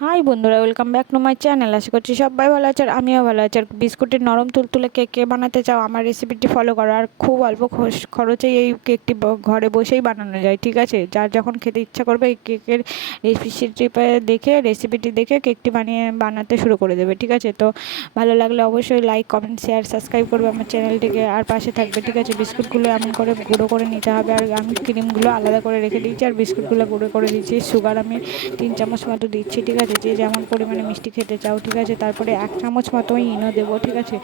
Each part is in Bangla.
হাই বন্ধুরা welcome back to my channel আশা করছি সবাই ভালো আছে আর আমিও ভালো আছি। আর বিস্কুটের নরম তুলতুলে কেক কে বানাতে চাও, আমার রেসিপিটি ফলো করো। আর খুব অল্প খরচ- এই কেকটি ঘরে বসেই বানানো যায়, ঠিক আছে? যার যখন খেতে ইচ্ছা করবে, এই কেকের রেসিপিটি দেখে রেসিপিটি দেখে কেকটি বানিয়ে বানাতে শুরু করে দেবে, ঠিক আছে? তো ভালো লাগলে অবশ্যই লাইক কমেন্ট শেয়ার সাবস্ক্রাইব করবে আমার চ্যানেলটিকে আর পাশে থাকবে, ঠিক আছে? বিস্কুটগুলো এমন করে গুঁড়ো করে নিতে হবে। আর আমি ক্রিমগুলো আলাদা করে রেখে দিয়েছি, আর বিস্কুটগুলো গুঁড়ো করে দিয়েছি। সুগার আমি তিন চামচ মতো দিচ্ছি, ঠিক আছে? যে যেমন পরিমাণে মিষ্টি খেতে চাও, ঠিক আছে? তারপরে এক চামচ মতো ইনো দেবো, ঠিক আছে?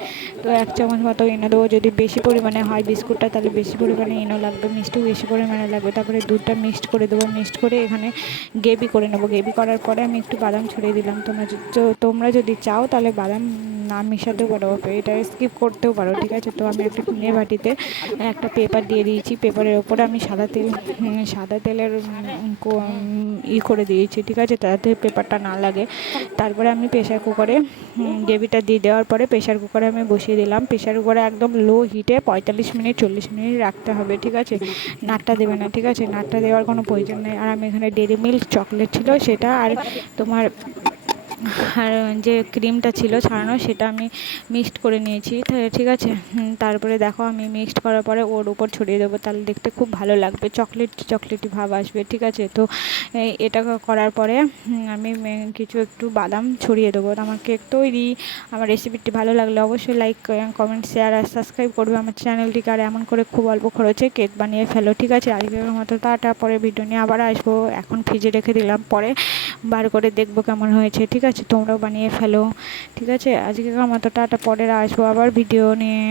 তো এক চামচ মতো ইনো দেবো, যদি বেশি পরিমাণে হয় বিস্কুটটা, তাহলে বেশি পরিমাণে ইনো লাগবে মিষ্টি বেশি পরিমাণে লাগবে। তারপরে দুধটা মিক্সড করে দেবো, মিক্সড করে এখানে গ্রেভি করে নেব। গ্রেভি করার পরে আমি একটু বাদাম ছড়িয়ে দিলাম। তোমরা তোমরা যদি চাও, তাহলে বাদাম না মেশাতেও পারো, এটা স্কিপ করতেও পারো, ঠিক আছে? তো আমি একটা টিনের বাটিতে একটা পেপার দিয়ে দিয়েছি পেপারের ওপরে আমি সাদা তেল সাদা তেলের ই করে দিয়েছি, ঠিক আছে? তাতে পেপারটা না লাগে। তারপরে আমি প্রেশার কুকারে গ্রেভিটা দিয়ে দেওয়ার পরে প্রেশার কুকারে আমি বসিয়ে দিলাম। প্রেশার কুকারে একদম লো হিটে পঁয়তাল্লিশ মিনিট, চল্লিশ মিনিট রাখতে হবে, ঠিক আছে? নাটটা দেবে না, ঠিক আছে? নাটটা দেওয়ার কোনো প্রয়োজন নেই। আর আমি এখানে ডেরি মিল্ক চকলেট ছিল, সেটা আর তোমার আর যে ক্রিমটা ছিল ছাড়ানো, সেটা আমি মিক্সড করে নিয়েছি। ঠিক আছে? তারপরে দেখো, আমি মিক্সড করার পরে ওর উপর ছড়িয়ে দেবো। তাহলে দেখতে খুব ভালো লাগবে। চকলেট চকলেটি ভাব আসবে, ঠিক আছে? তো এটা করার পরে আমি কিছু একটু বাদাম ছড়িয়ে দেবো। আমার কেক তৈরি আমার রেসিপিটি ভালো লাগলে অবশ্যই লাইক কমেন্ট শেয়ার আর সাবস্ক্রাইব করবে আমার চ্যানেলটিকে আর এমন করে খুব অল্প খরচে কেক বানিয়ে ফেলো, ঠিক আছে? আজকের মতো টাটা পরে ভিডিও নিয়ে আবার আসব। এখন ফ্রিজে রেখে দিলাম, পরে বার করে দেখব কেমন হয়েছে, ঠিক আছে, তোমরাও বানিয়ে ফেলো। ঠিক আছে? আজকে আমার তো টাটা, পরের আসব আবার ভিডিও নিয়ে।